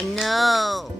Oh no!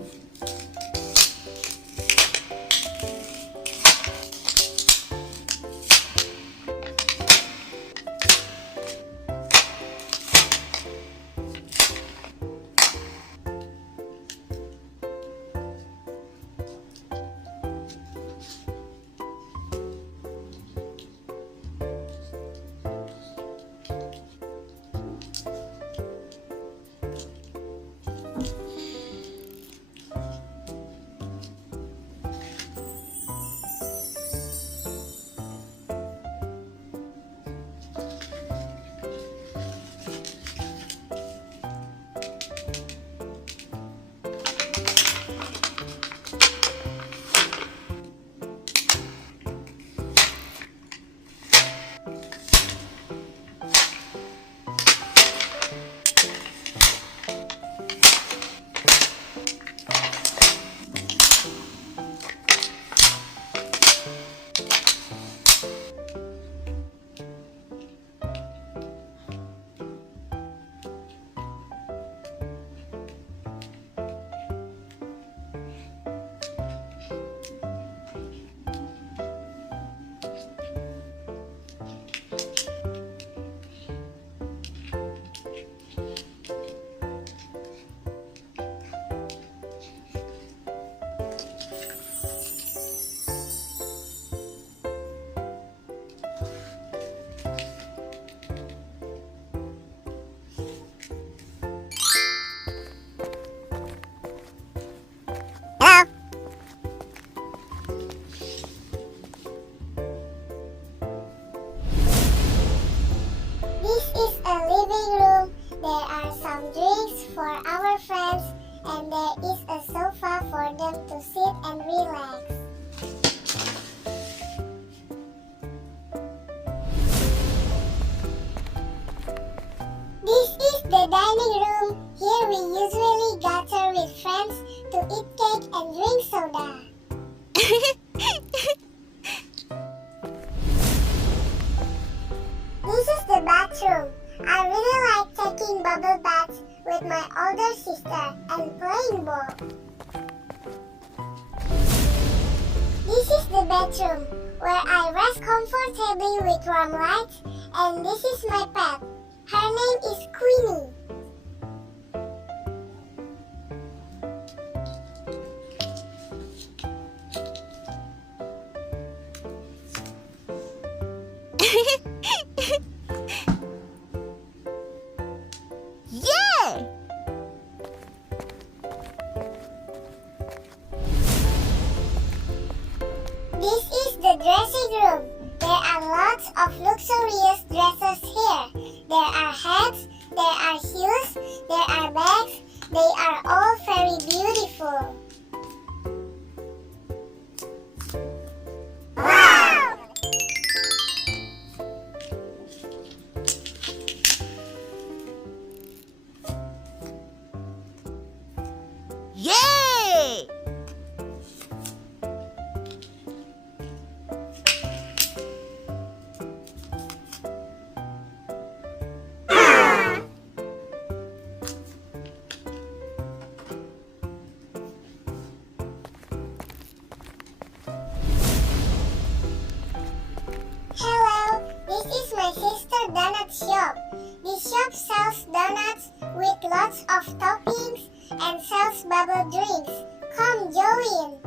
This is a living room. There are some drinks for our friends, and there is a sofa for them to sit and relax. This is the dining room. Here we usually gather with friends to eat cake and drink soda. This is the bathroom. I really like taking bubble baths with my older sister and playing ball. This is the bedroom where I rest comfortably with warm lights, and this is my pet. Her name is Queenie. Yeah! This is the dressing room. There are lots of luxurious dresses here. There are hats, there are shoes, there are bags. They are all very beautiful. Wow! Yay! Hello, this is my sister Donut shop. This shop sells donuts with lots of toppings and sells bubble drinks. Come join.